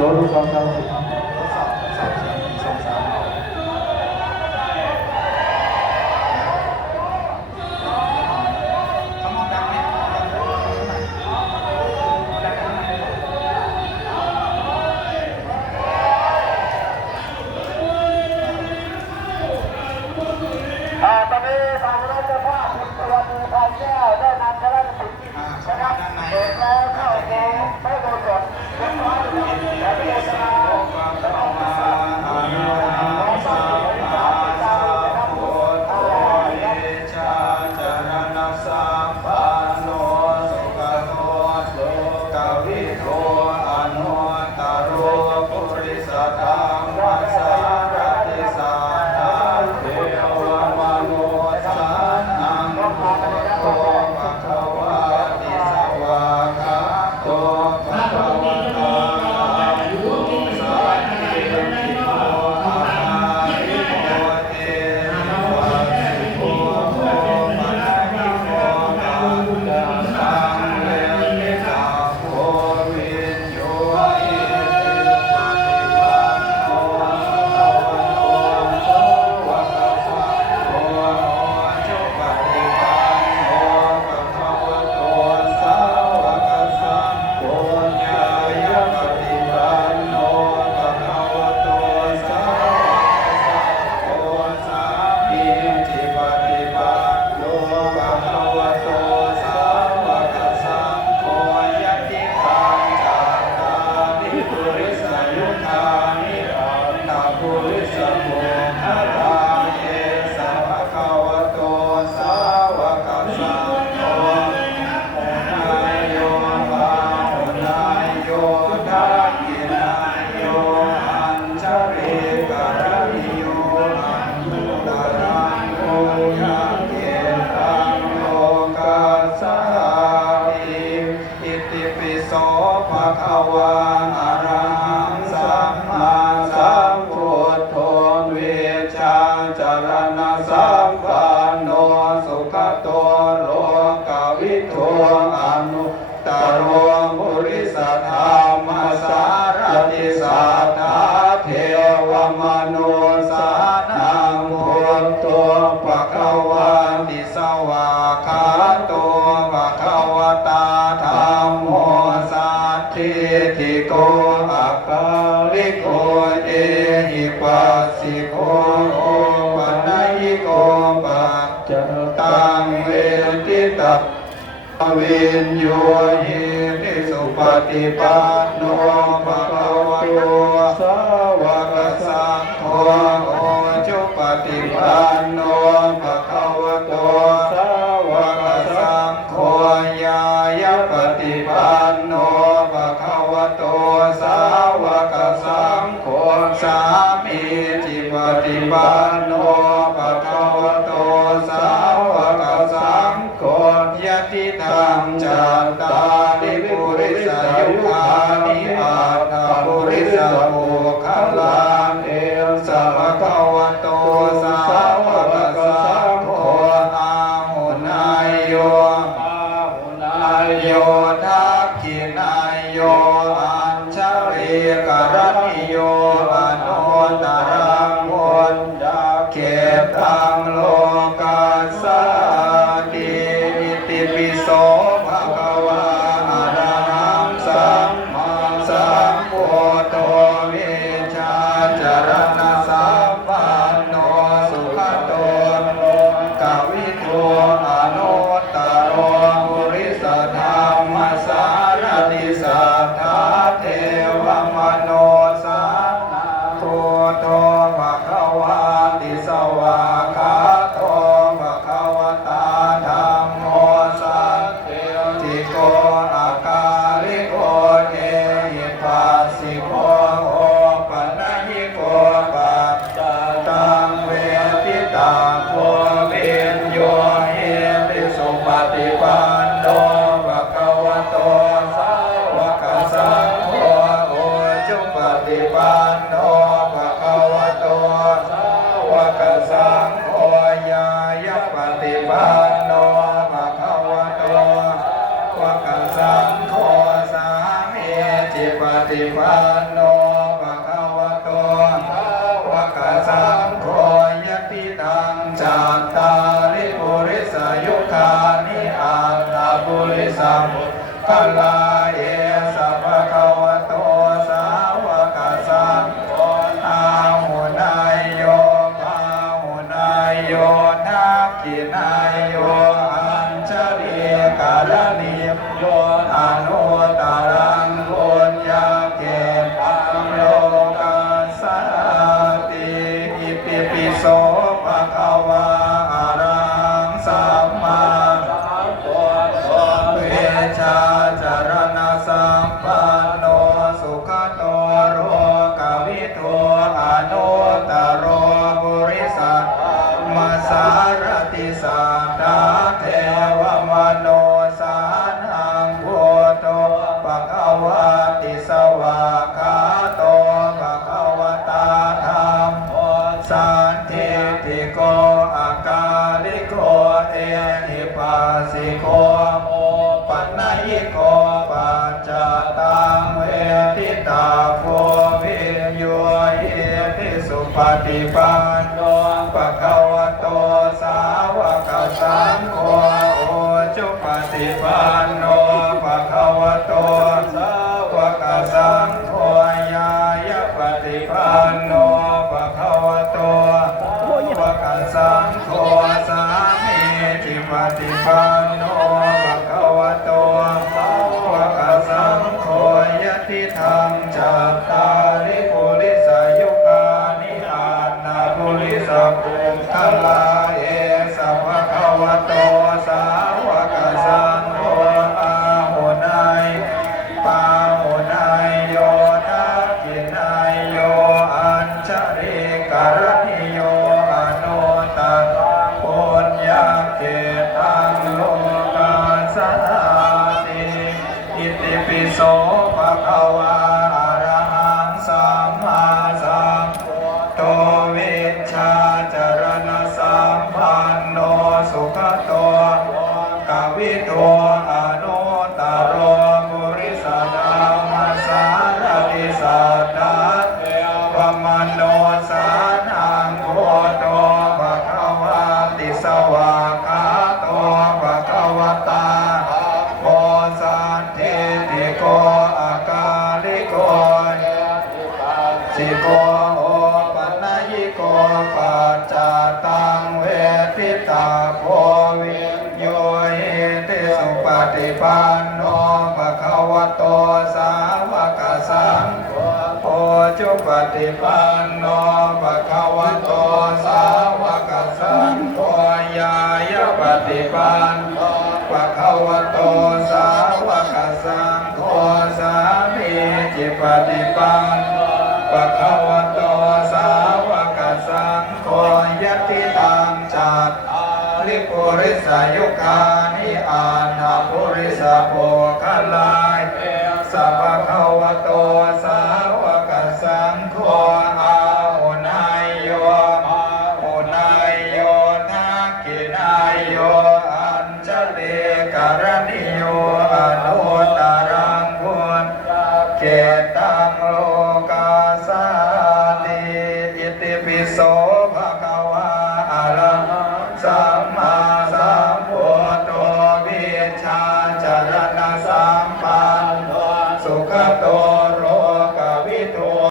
లోను సంతానం านุตโรมุริสธามาสารติสาธาเทวมโนสานังพุตัวปะควันติสวาคตัวปะควตาธรรมโมสัทติโกอัคคลิโกเอหิปัส วินโยเยนิสุปฏิปันโนภะคะวะโตสาวกสังโฆโอจุปฏิปันโนภะคะวะโตสาวกสังโฆญาญาปฏิปันโนภะคะวะโตสาวกสังโฆสามีจิปฏิปันโน 있고 Hare Krishna. 好 โกโมปัญโกปัจตังเทตาโพวิโยเตสุปฏิปั ทา ปันโนภะคะวะโตสาวกสังโฆโพชุปฏิปันโนภะคะวะโตสาวกสังโฆญายปฏิปันโนภะคะวะโตสาวกสังโฆสามีจิปฏิปันภะคะวะโตสาวกสังโฆยติตังจัตอาลิปุริสยุกานิอานา สัพโพคะลายสัพพะคะวะโตสาวกสังโฆอาหุนายโยอาหุนายโยนาคินายโยอันญชลิกรณิโยอนุตตรังพุทธเกต